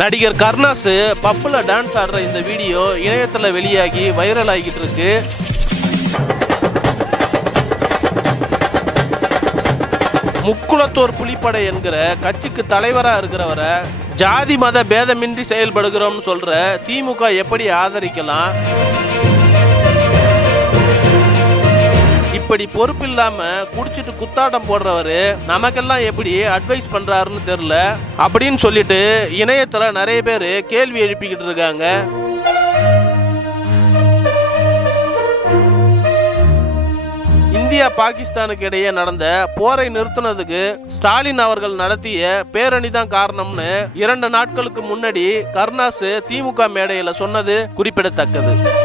நடிகர் கருணாஸ் பப்புல டான்ஸ் ஆடுற இந்த வீடியோ இணையத்தில் வெளியாகி வைரல் ஆகிட்டு இருக்கு. முக்குளத்தோர் புலிப்படை என்கிற கட்சிக்கு தலைவராக இருக்கிறவரை ஜாதி மத பேதமின்றி செயல்படுகிறோம்னு சொல்ற திமுக எப்படி ஆதரிக்கலாம்? இப்படி பொறுப்பு இல்லாம குடிச்சிட்டு குத்தாட்டம் போடுறவரு நமக்கெல்லாம் எப்படி அட்வைஸ் பண்றாருன்னு தெரியல. அப்படின்னு சொல்லிட்டு இணையத்துல நிறைய பேர் கேள்வி எழுப்பிக்கிட்டு இருக்காங்க. இந்தியா பாகிஸ்தானுக்கு இடையே நடந்த போரை நிறுத்தினதுக்கு ஸ்டாலின் அவர்கள் நடத்திய பேரணி தான் காரணம்னு இரண்டு நாட்களுக்கு முன்னாடி கருணாசு திமுக மேடையில் சொன்னது குறிப்பிடத்தக்கது.